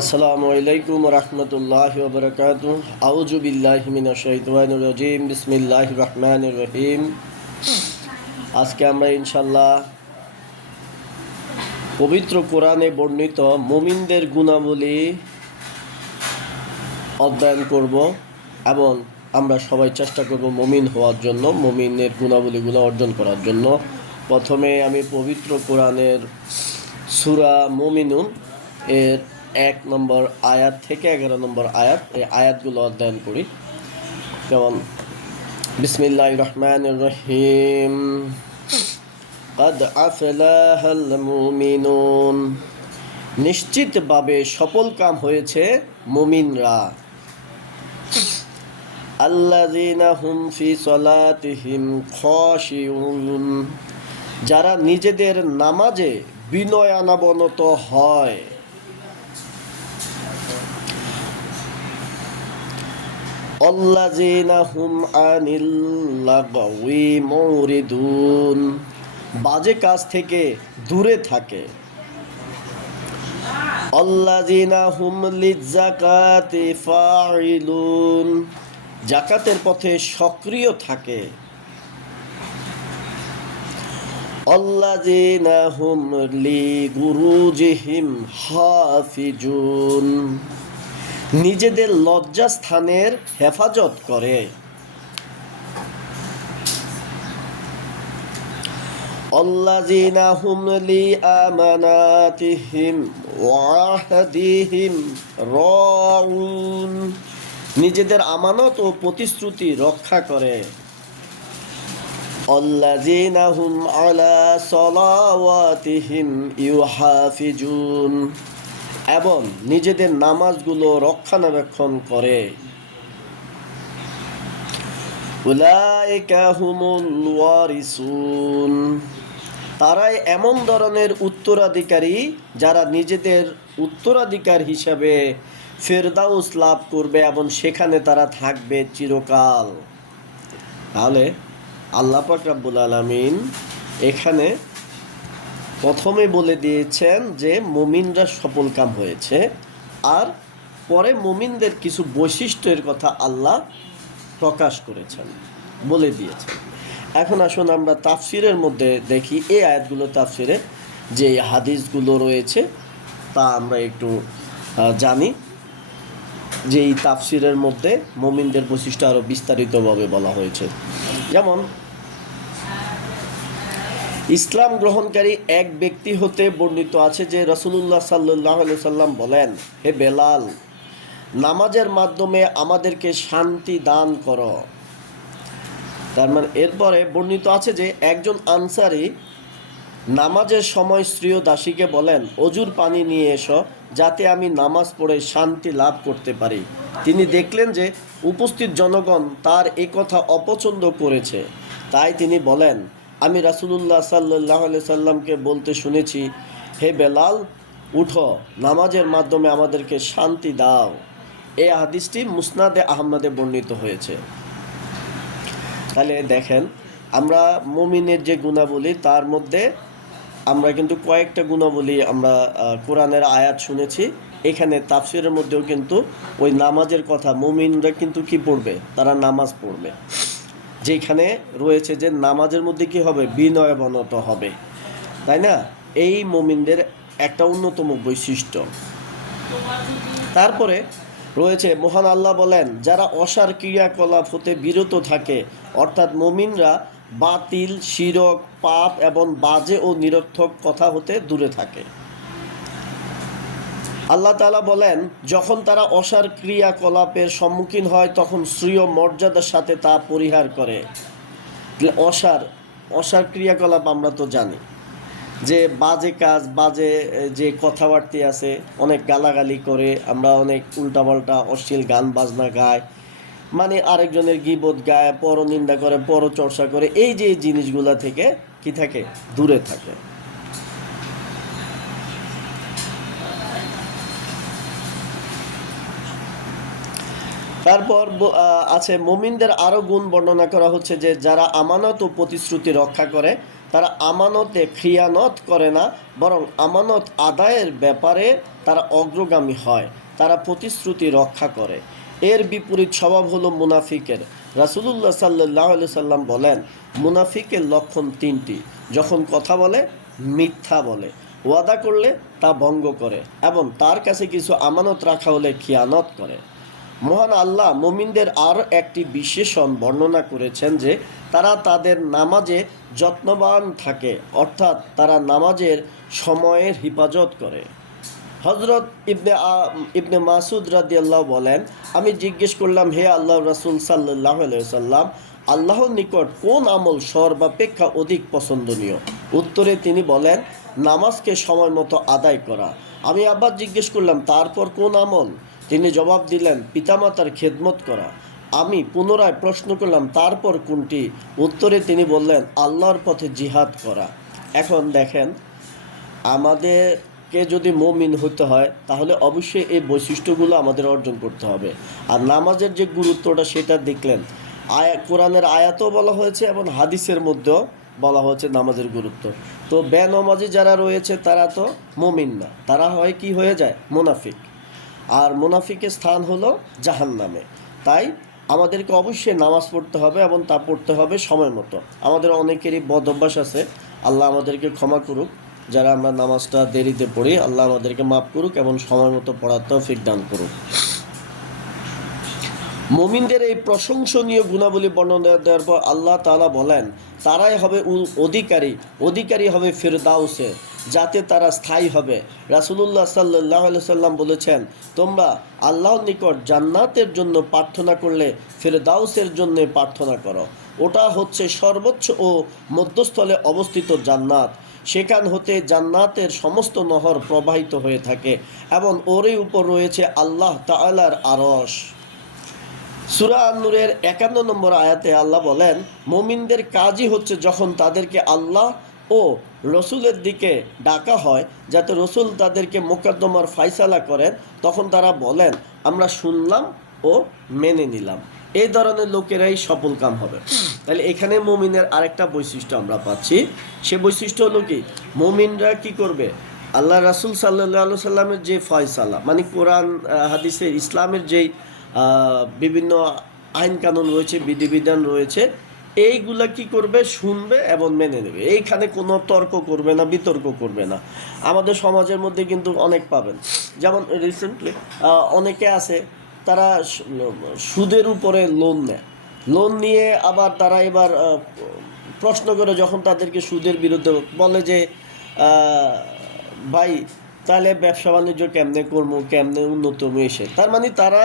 আসসালামু আলাইকুম রহমতুল্লাহি ওয়া বারাকাতুহু আউযু বিল্লাহি মিনাশ শাইতানির রাজিম বিসমিল্লাহির রহমানির রহিম। আজকে আমরা ইনশাআল্লাহ পবিত্র কোরআনে বর্ণিত মুমিনদের গুণাবলী অধ্যয়ন করব এবং আমরা সবাই চেষ্টা করব মুমিন হওয়ার জন্য, মুমিনের গুণাবলীগুলো অর্জন করার জন্য। প্রথমে আমি পবিত্র কোরআনের সূরা মুমিনুন এর 1 নম্বর আয়াত থেকে 11 নম্বর আয়াত, এই আয়াতগুলো অধ্যয়ন করি। যেমন বিসমিল্লাহির রহমানির রহিম, قد أفلح المؤمنون, নিশ্চিতভাবে সফল কাম হয়েছে মুমিনরা। আল্লাযীনা হুম ফি সলাতিহিম খাশিউন, যারা নিজেদের নামাজে বিনয়ানবনত হয়। আল্লাযীনা হুম আনিল লাগওয়ি মুরিদুন, বাজে কাজ থেকে দূরে থাকে। আল্লাযীনা হুম লিযাকাতি ফাইলুন, যাকাতের পথে সক্রিয় থাকে। আল্লাযীনা হুম লিগুরুজিহিম হাফিজুন, নিজেদের লজ্জাস্থানের হেফাজত করে। আল্লাযীনা হুম লিআমানাতিহিম ওয়া আহদিহিম রাউন, নিজেদের আমানত ও প্রতিশ্রুতি রক্ষা করে। আল্লাযীনা হুম আলা সালাওয়াতিহিম ইউহাফিজুন, এবং নিজেদের নামাজগুলো রক্ষণাবেক্ষণ করে। উলাইকা হুমুল ওয়ারিসুন, তারাই এমন ধরনের উত্তরাধিকারী যারা নিজেদের উত্তরাধিকার হিসাবে ফেরদাউস লাভ করবে এবং সেখানে তারা থাকবে চিরকাল। তাহলে আল্লাহ পাক রব্বুল আলামিন এখানে প্রথমে বলে দিয়েছেন যে মুমিনরা সফলকাম হয়েছে, আর পরে মুমিনদের কিছু বৈশিষ্ট্যের কথা আল্লাহ প্রকাশ করেছেন, বলে দিয়েছেন। এখন আসুন আমরা তাফসিরের মধ্যে দেখি, এই আয়াতগুলো তাফসিরে যে হাদিসগুলো রয়েছে তা আমরা একটু জানি, যে এই তাফসিরের মধ্যে মুমিনদের বৈশিষ্ট্য আরও বিস্তারিতভাবে বলা হয়েছে। যেমন ইসলাম গ্রহণকারী এক ব্যক্তি হতে বর্ণিত আছে যে রাসূলুল্লাহ সাল্লাল্লাহু আলাইহি সাল্লাম বলেন, হে বেলাল, নামাজের মাধ্যমে আমাদেরকে শান্তি দান করো। তার মানে এরপরে বর্ণিত আছে যে একজন আনসারী নামাজের সময় স্ত্রী ও দাসীকে বলেন, অজুর পানি নিয়ে এসো যাতে আমি নামাজ পড়ে শান্তি লাভ করতে পারি। তিনি দেখলেন যে উপস্থিত জনগণ তার এ কথা অপছন্দ করেছে, তাই তিনি বলেন, আমি রাসূলুল্লাহ সাল্লাল্লাহু আলাইহি সাল্লামকে বলতে শুনেছি, হে বেলাল, উঠো, নামাজের মাধ্যমে আমাদেরকে শান্তি দাও। এই হাদিসটি মুসনাদে আহমদে বর্ণিত হয়েছে। তাহলে দেখেন, আমরা মুমিনের যে গুণাবলী তার মধ্যে আমরা কিন্তু কয়েকটা গুণাবলী আমরা কোরআনের আয়াত শুনেছি। এখানে তাফসিরের মধ্যেও কিন্তু ওই নামাজের কথা, মুমিনরা কিন্তু কি পড়বে, তারা নামাজ পড়বে, যেখানে রয়েছে যে নামাজের মধ্যে কি হবে, বিনয়াবনত হবে, তাই না? এই মুমিনদের একটা অন্যতম বৈশিষ্ট্য। তারপরে রয়েছে মহান আল্লাহ বলেন, যারা অসার ক্রিয়াকলাপ হতে বিরত থাকে, অর্থাৎ মুমিনরা বাতিল, শিরক, পাপ এবং বাজে ও নিরর্থক কথা হতে দূরে থাকে। আল্লাহ তাআলা বলেন, যখন তারা অসার ক্রিয়াকলাপের সম্মুখীন হয় তখন শ্রেয় মর্যাদার সাথে তা পরিহার করে। অসার ক্রিয়াকলাপ আমরা তো জানি যে বাজে কাজ, বাজে যে কথাবার্তা আছে, অনেক গালাগালি করে, আমরা অনেক উল্টাপাল্টা অশ্লীল গান বাজনা গায়, মানে আরেকজনের গীবত গায়, পরনিন্দা করে, পরচর্চা করে, এই যে জিনিসগুলা থেকে কি থাকে, দূরে থাকে। তারপর আছে মুমিনদের আরও গুণ বর্ণনা করা হচ্ছে যে যারা আমানত ও প্রতিশ্রুতি রক্ষা করে, তারা আমানতে খিয়ানত করে না, বরং আমানত আদায়ের ব্যাপারে তারা অগ্রগামী হয়, তারা প্রতিশ্রুতি রক্ষা করে। এর বিপরীত স্বভাব হলো মুনাফিকের। রাসূলুল্লাহ সাল্লাল্লাহু আলাইহি সাল্লাম বলেন, মুনাফিকের লক্ষণ তিনটি: যখন কথা বলে মিথ্যা বলে, ওয়াদা করলে তা ভঙ্গ করে, এবং তার কাছে কিছু আমানত রাখা হলে খিয়ানত করে। মহান আল্লাহ মুমিনদের আর একটি বিশেষণ বর্ণনা করেছেন যে তারা তাদের নামাজে যত্নবান থাকে, অর্থাৎ তারা নামাজের সময়ের হিফাজত করে। হজরত ইবনে মাসুদ রাদিয়াল্লাহু বলেন, আমি জিজ্ঞেস করলাম, হে আল্লাহর রাসূল সাল্লাল্লাহু আলাইহি সাল্লাম, আল্লাহর নিকট কোন আমল সর্বাপেক্ষা অধিক পছন্দনীয়? উত্তরে তিনি বলেন, নামাজকে সময় মতো আদায় করা। আমি আবার জিজ্ঞেস করলাম, তারপর কোন আমল? তিনি জবাব দিলেন, পিতামাতার খেদমত করা। আমি পুনরায় প্রশ্ন করলাম, তারপর কোনটি? উত্তরে তিনি বললেন, আল্লাহর পথে জিহাদ করা। এখন দেখেন, আমাদেরকে যদি মুমিন হতে হয় তাহলে অবশ্যই এই বৈশিষ্ট্যগুলো আমাদের অর্জন করতে হবে। আর নামাজের যে গুরুত্বটা সেটা দেখলেন, কোরআনের আয়াতও বলা হয়েছে এবং হাদিসের মধ্যেও বলা হয়েছে নামাজের গুরুত্ব। তো বেনামাজি যারা রয়েছে তারা তো মুমিন না, তারা হয় কি হয়ে যায়? মুনাফিক। আর মুনাফিকের স্থান হলো জাহান্নামে। তাই আমাদেরকে অবশ্যই নামাজ পড়তে হবে এবং তা পড়তে হবে সময় মতো। আমাদের অনেকেরই বদ অভ্যাস আছে, আল্লাহ আমাদেরকে ক্ষমা করুক। যারা আমরা নামাজটা দেরিতে পড়ি, আল্লাহ আমাদেরকে মাফ করুক এবং সময় মতো পড়ার তৌফিক দান করুক। মুমিনদের এই প্রশংসনীয় গুণাবলী বর্ণনা দেওয়ার পর আল্লাহ তাআলা বলেন, তারাই হবে অধিকারী হবে ফিরদাউসে, যাতে তারা স্থায়ী হবে। রাসূলুল্লাহ সাল্লাল্লাহু আলাইহি সাল্লাম বলেছেন, তোমরা আল্লাহর নিকট জান্নাতের জন্য প্রার্থনা করলে ফিরদাউসের জন্য প্রার্থনা করো। ওটা হচ্ছে সর্বোচ্চ ও মধ্যস্থলে অবস্থিত জান্নাত। সেখান হতে জান্নাতের সমস্ত নহর প্রবাহিত হয়ে থাকে এবং ওরই উপর রয়েছে আল্লাহ তাআলার আরশ। সূরা আন-নূরের 51 নম্বর আয়াতে আল্লাহ বলেন, মুমিনদের কাজই হচ্ছে যখন তাদেরকে আল্লাহ ও রসুলের দিকে ডাকা হয় যাতে রসুল তাদেরকে মোকদ্দমার ফায়সালা করেন, তখন তারা বলেন, আমরা শুনলাম ও মেনে নিলাম। এই ধরনের লোকেরাই সফল কাম হবে। তাহলে এখানে মুমিনের আরেকটা বৈশিষ্ট্য আমরা পাচ্ছি। সে বৈশিষ্ট্য হলো কি, মুমিনরা কি করবে? আল্লাহ রাসূল সাল্লাল্লাহু আলাইহি সাল্লামের যে ফয়সালা, মানে কোরআন হাদিসের ইসলামের যেই বিভিন্ন আইন কানুন রয়েছে, বিধিবিধান রয়েছে, এইগুলা কি করবে? শুনবে এবং মেনে নেবে। এইখানে কোনো তর্ক করবে না, বিতর্ক করবে না। আমাদের সমাজের মধ্যে কিন্তু অনেক পাবেন, যেমন রিসেন্টলি অনেকে আছে, তারা সুদের উপরে লোন নেয়। লোন নিয়ে আবার তারা এবার প্রশ্ন করে, যখন তাদেরকে সুদের বিরুদ্ধে বলে যে ভাই তাহলে ব্যবসা বাণিজ্য কেমনে করবো, কেমনে উন্নত এসে, তার মানে তারা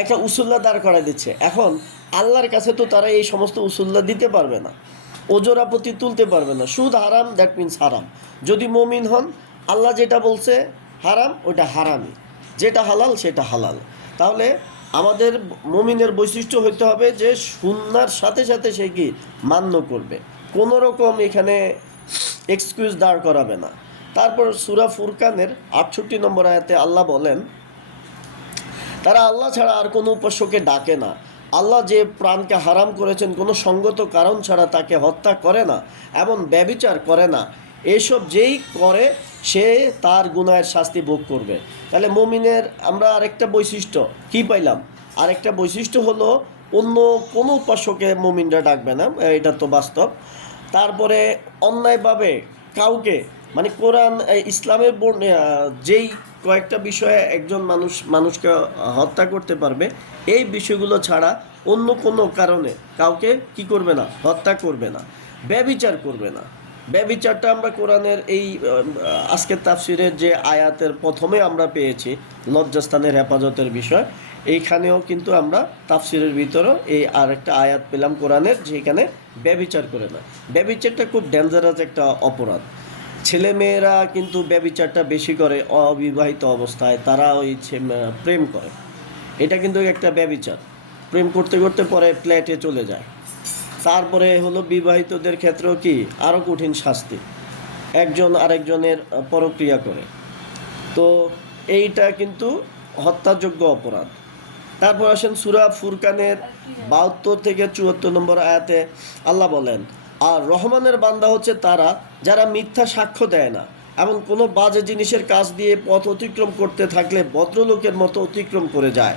একটা উসুল্লা দাঁড় করা দিচ্ছে। এখন আল্লাহর কাছে তো তারা এই সমস্ত উসুল্লা দিতে পারবে না, ওজরাপতি তুলতে পারবে না। সুদ হারাম, দ্যাট মিনস হারাম। যদি মুমিন হন, আল্লাহ যেটা বলছে হারাম ওটা হারামই, যেটা হালাল সেটা হালাল। তাহলে আমাদের মুমিনের বৈশিষ্ট্য হইতে হবে যে সুন্নাহর সাথে সাথে সে কি মান্য করবে, কোনো রকম এখানে এক্সকিউজ দাঁড় করাবে না। তারপর সূরা ফুরকানের 68 নম্বর আয়াতে আল্লাহ বলেন, তারা আল্লাহ ছাড়া আর কোনো উপাস্যকে ডাকে না। আল্লাহ যে প্রাণকে হারাম করেছেন কোনো সঙ্গত কারণ ছাড়া তাকে হত্যা করে না এবং ব্যভিচার করে না। এসব যেই করে সে তার গুনাহের শাস্তি ভোগ করবে। তাহলে মুমিনের আমরা আরেকটা বৈশিষ্ট্য কি পাইলাম? আরেকটা বৈশিষ্ট্য হলো অন্য কোনো উপাস্যকে মুমিনরা ডাকবে না, এটা তো বাস্তব। তারপরে অন্যায়ভাবে কাউকে, মানে কোরআন ইসলামের যেই কয়েকটা বিষয়ে একজন মানুষকে হত্যা করতে পারবে, এই বিষয়গুলো ছাড়া অন্য কোনো কারণে কাউকে কি করবে না? হত্যা করবে না, ব্যভিচার করবে না। ব্যভিচারটা আমরা কোরআনের এই আজকের তাফসিরের যে আয়াতের প্রথমে আমরা পেয়েছি, লজ্জাস্থানের হেফাজতের বিষয়, এইখানেও কিন্তু আমরা তাফসিরের ভিতরেও এই আরেকটা আয়াত পেলাম কোরআনের, যেখানে ব্যভিচার করে না। ব্যভিচারটা খুব ডেঞ্জারাস একটা অপরাধ। ছেলেমেয়েরা কিন্তু ব্যভিচারটা বেশি করে অবিবাহিত অবস্থায়, তারা ওই প্রেম করে, এটা কিন্তু একটা ব্যভিচার। প্রেম করতে করতে পরে ফ্ল্যাটে চলে যায়। তারপরে হলো বিবাহিতদের ক্ষেত্রেও কি আরও কঠিন শাস্তি, একজন আরেকজনের পরক্রিয়া করে, তো এইটা কিন্তু হত্যাযোগ্য অপরাধ। তারপর আসেন সূরা ফুরকানের 72 থেকে 74 নম্বর আয়াতে আল্লাহ বলেন, আর রহমানের বান্দা হচ্ছে তারা যারা মিথ্যা সাক্ষ্য দেয় না এবং কোনো বাজে জিনিসের কাজ দিয়ে পথ অতিক্রম করতে থাকলে ভদ্রলোকের মতো অতিক্রম করে যায়।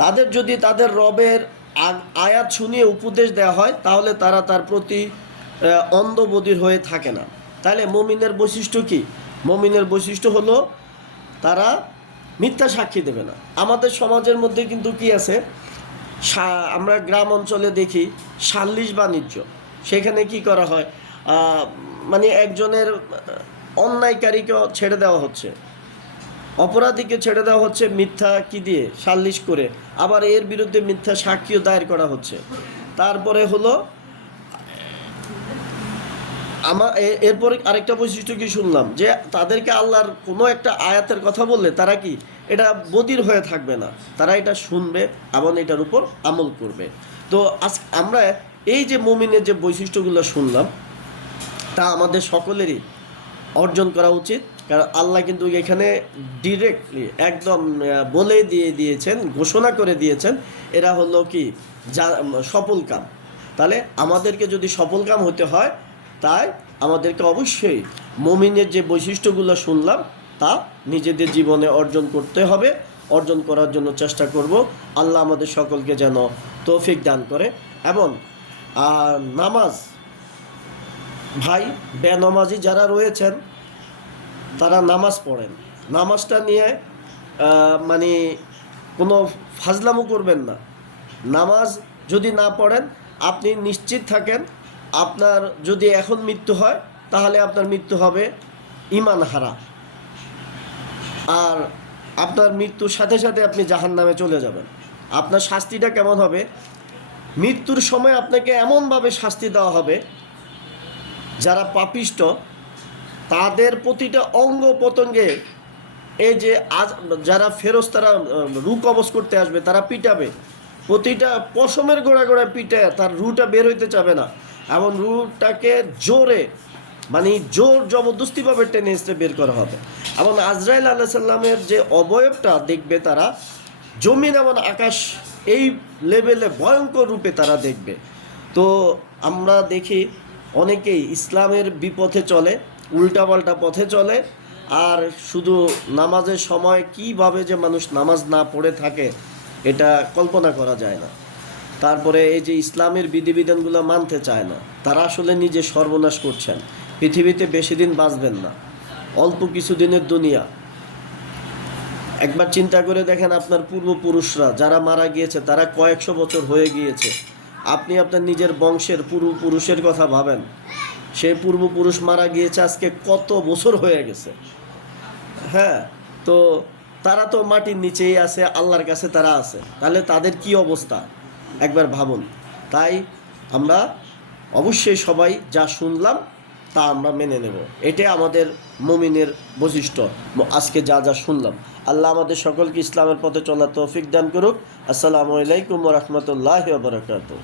তাদের যদি তাদের রবের আয়াত শুনিয়ে উপদেশ দেওয়া হয় তাহলে তারা তার প্রতি অন্ধবধির হয়ে থাকে না। তাহলে মুমিনের বৈশিষ্ট্য কি? মুমিনের বৈশিষ্ট্য হলো তারা মিথ্যা সাক্ষী দেবে না। আমাদের সমাজের মধ্যে কিন্তু কি আছে, আমরা গ্রাম অঞ্চলে দেখি সালিশ বাণিজ্য। সেখানে কি করা হয়, মানে একজনের অন্যায়কারীকে ছেড়ে দেওয়া হচ্ছে, অপরাধীকে ছেড়ে দেওয়া হচ্ছে মিথ্যা কি দিয়ে, সালিশ করে। আবার এর বিরুদ্ধে মিথ্যা সাক্ষীও দায়ের করা হচ্ছে। তারপরে হলো এরপরে আরেকটা বৈশিষ্ট্য কি শুনলাম, যে তাদেরকে আল্লাহর কোনো একটা আয়াতের কথা বললে তারা কি এটা বধির হয়ে থাকবে না, তারা এটা শুনবে এবং এটার উপর আমল করবে। তো আজ আমরা এই যে মুমিনের যে বৈশিষ্ট্যগুলো শুনলাম তা আমাদের সকলেরই অর্জন করা উচিত। কারণ আল্লাহ কিন্তু এখানে ডিরেক্টলি একদম বলে দিয়েছেন, ঘোষণা করে দিয়েছেন এরা হলো কি সফল কাম। তাহলে আমাদেরকে যদি সফল কাম হতে হয় তাই আমাদেরকে অবশ্যই মুমিনের যে বৈশিষ্ট্যগুলো শুনলাম তা নিজেদের জীবনে অর্জন করতে হবে। অর্জন করার জন্য চেষ্টা করব। আল্লাহ আমাদের সকলকে যেন তৌফিক দান করে। এবং নামাজ, ভাই বেনামাজি যারা রয়েছেন তারা নামাজ পড়েন, নামাজটা নিয়ে মানে কোনো ফাজলামো করবেন না। নামাজ যদি না পড়েন আপনি নিশ্চিত থাকেন আপনার যদি এখন মৃত্যু হয় তাহলে আপনার মৃত্যু হবে ঈমান হারা, আর আপনার মৃত্যুর সাথে সাথে আপনি জাহান্নামে চলে যাবেন। আপনার শাস্তিটা কেমন হবে? মৃত্যুর সময় আপনাকে এমনভাবে শাস্তি দেওয়া হবে, যারা পাপিষ্ট তাদের প্রতিটা অঙ্গ প্রত্যঙ্গে, এই যে আজ যারা ফেরেশতারা রূহ কবজ করতে আসবে তারা পিটাবে, প্রতিটা পশমের গোড়া গোড়ায় পিটে তার রুটা বের হইতে চাবে না, এবং রুটাকে জোরে মানে জোর জবরদস্তিভাবে টেনে এসে বের করা হবে। এবং আজরাইল আলাইহিস সালামের যে অবয়বটা দেখবে তারা, জমিন এবং আকাশ এই লেভেলে ভয়ঙ্কর রূপে তারা দেখবে। তো আমরা দেখি অনেকেই ইসলামের বিপথে চলে, উল্টাপাল্টা পথে চলে, আর শুধু নামাজের সময় কিভাবে যে মানুষ নামাজ না পড়ে থাকে এটা কল্পনা করা যায় না। তারপরে এই যে ইসলামের বিধিবিধানগুলো মানতে চায় না, তারা আসলে নিজে সর্বনাশ করছেন। পৃথিবীতে বেশি দিন বাঁচবেন না, অল্প কিছুদিনের দুনিয়া। একবার চিন্তা করে দেখেন আপনার পূর্বপুরুষরা যারা মারা গিয়েছে তারা কয়েকশো বছর হয়ে গিয়েছে। আপনি আপনার নিজের বংশের পূর্বপুরুষের কথা ভাবেন, সে পূর্বপুরুষ মারা গিয়েছে আজকে কত বছর হয়ে গেছে। হ্যাঁ, তো তারা তো মাটির নিচেই আছে, আল্লাহর কাছে তারা আছে, তাহলে তাদের কি অবস্থা একবার ভাবুন। তাই আমরা অবশ্যই সবাই যা শুনলাম তা আমরা মেনে নেব, এটাই আমাদের মুমিনের বৈশিষ্ট্য। আজকে যা যা শুনলাম, আল্লাহ আমাদের সকলকে ইসলামের পথে চলার তৌফিক দান করুক। আসসালামু আলাইকুম ওয়া রাহমাতুল্লাহি ওয়া বারাকাতুহু।